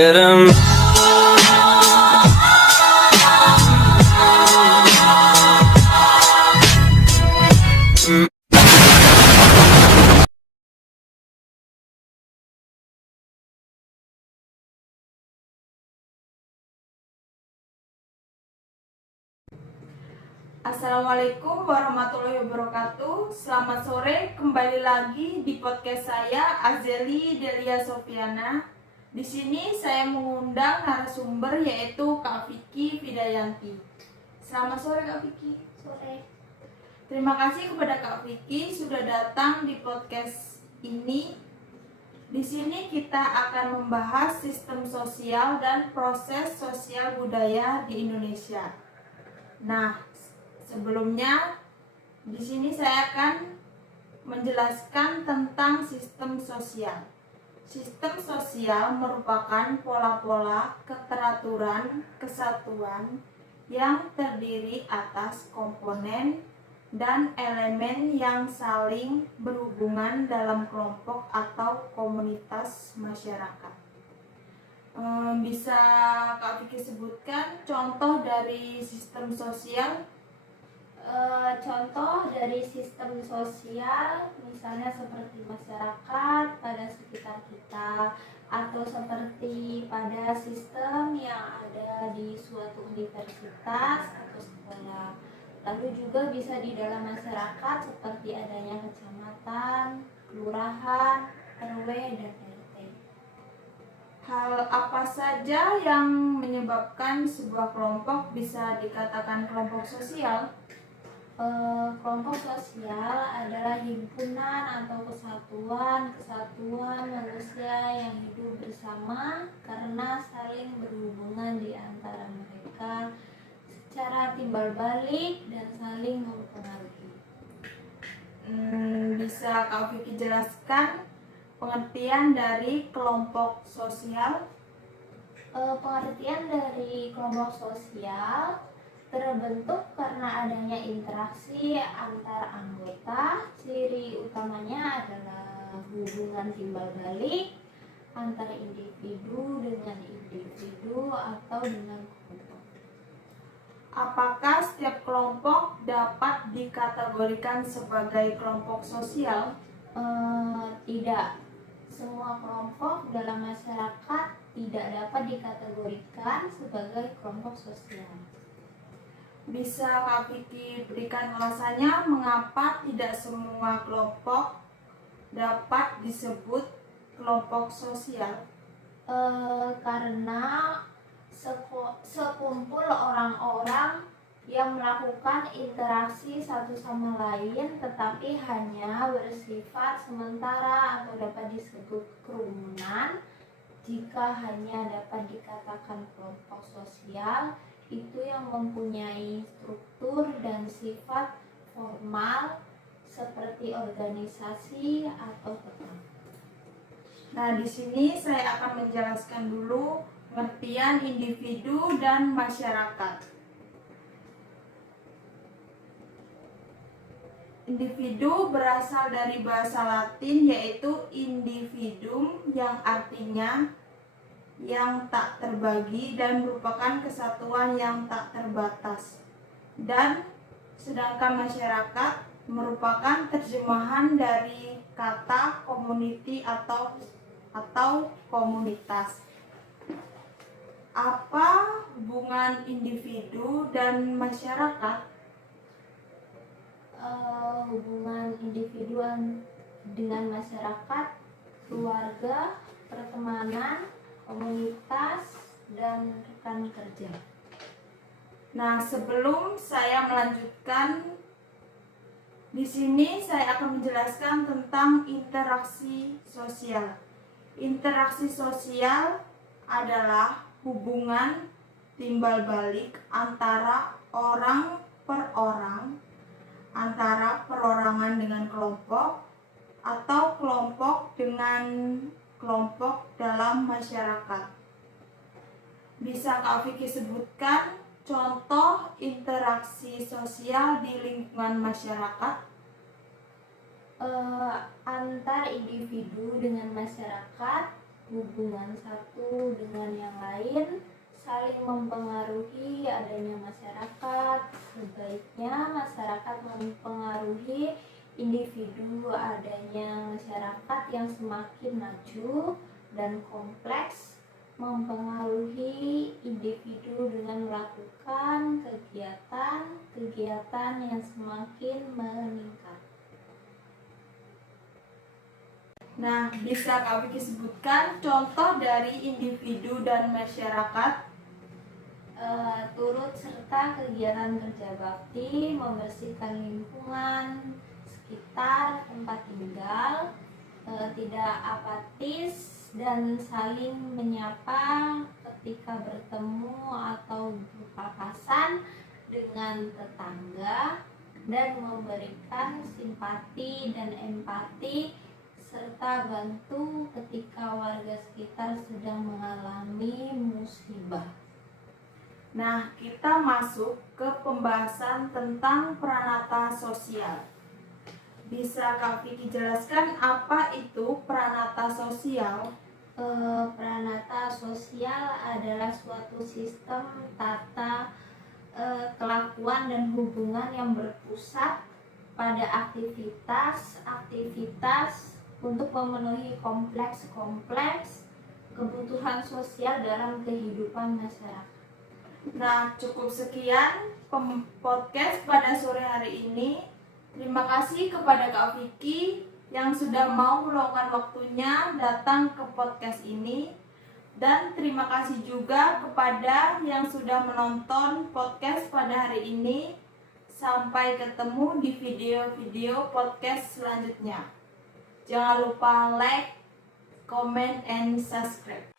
Assalamualaikum warahmatullahi wabarakatuh. Selamat sore, kembali lagi di podcast saya Azeli Delia Sofiana. Di sini saya mengundang narasumber yaitu Kak Vicky Vidayanti. Selamat sore Kak Vicky. Sore. Terima kasih kepada Kak Vicky sudah datang di podcast ini. Di sini kita akan membahas sistem sosial dan proses sosial budaya di Indonesia. Nah, sebelumnya di sini saya akan menjelaskan tentang sistem sosial. Sistem sosial merupakan pola-pola keteraturan kesatuan yang terdiri atas komponen dan elemen yang saling berhubungan dalam kelompok atau komunitas masyarakat. Bisa Kak Vicky sebutkan contoh dari sistem sosial? Contoh dari sistem sosial misalnya seperti masyarakat pada sekitar kita, atau seperti pada sistem yang ada di suatu universitas atau sekolah. Lalu juga bisa di dalam masyarakat seperti adanya kecamatan, kelurahan, RW, dan RT. Hal apa saja yang menyebabkan sebuah kelompok bisa dikatakan kelompok sosial? Kelompok sosial adalah himpunan atau kesatuan manusia yang hidup bersama karena saling berhubungan di antara mereka secara timbal balik dan saling mempengaruhi. Bisa Kak Vicky jelaskan pengertian dari kelompok sosial? Pengertian dari kelompok sosial terbentuk karena adanya interaksi antar anggota. Ciri utamanya adalah hubungan timbal balik antara individu dengan individu atau dengan kelompok. Apakah setiap kelompok dapat dikategorikan sebagai kelompok sosial? Tidak. Semua kelompok dalam masyarakat tidak dapat dikategorikan sebagai kelompok sosial. Bisa Kak Vicky berikan alasannya mengapa tidak semua kelompok dapat disebut kelompok sosial? Karena sekumpul orang-orang yang melakukan interaksi satu sama lain tetapi hanya bersifat sementara atau dapat disebut kerumunan. Jika hanya dapat dikatakan kelompok sosial, itu yang mempunyai struktur dan sifat formal seperti organisasi atau tetangga. Nah, di sini saya akan menjelaskan dulu pengertian individu dan masyarakat. Individu berasal dari bahasa Latin yaitu individuum yang artinya yang tak terbagi dan merupakan kesatuan yang tak terbatas. Dan sedangkan masyarakat merupakan terjemahan dari kata community atau komunitas. Apa hubungan individu dan masyarakat? Hubungan individu dengan masyarakat, keluarga, pertemanan, komunitas, dan rekan kerja. Nah, sebelum saya melanjutkan, di sini saya akan menjelaskan tentang interaksi sosial. Interaksi sosial adalah hubungan timbal balik antara orang per orang, antara perorangan dengan kelompok, atau kelompok dengan kelompok dalam masyarakat. Bisa Kak Vicky sebutkan contoh interaksi sosial di lingkungan masyarakat? Antar individu dengan masyarakat hubungan satu dengan yang lain, saling mempengaruhi adanya masyarakat. Sebaiknya masyarakat mempengaruhi individu, adanya masyarakat yang semakin maju dan kompleks mempengaruhi individu dengan melakukan kegiatan-kegiatan yang semakin meningkat. Nah, bisa Kak Vicky sebutkan contoh dari individu dan masyarakat? Turut serta kegiatan kerja bakti, membersihkan lingkungan sekitar tempat tinggal, tidak apatis dan saling menyapa ketika bertemu atau berpapasan dengan tetangga, dan memberikan simpati dan empati serta bantu ketika warga sekitar sedang mengalami musibah. Nah, kita masuk ke pembahasan tentang pranata sosial. Bisa Kak Vicky jelaskan apa itu pranata sosial? Pranata sosial adalah suatu sistem tata kelakuan dan hubungan yang berpusat pada aktivitas untuk memenuhi kompleks kebutuhan sosial dalam kehidupan masyarakat. Nah, cukup sekian podcast pada sore hari ini. Terima kasih kepada Kak Vicky yang sudah mau meluangkan waktunya datang ke podcast ini. Dan terima kasih juga kepada yang sudah menonton podcast pada hari ini. Sampai ketemu di video-video podcast selanjutnya. Jangan lupa like, comment, and subscribe.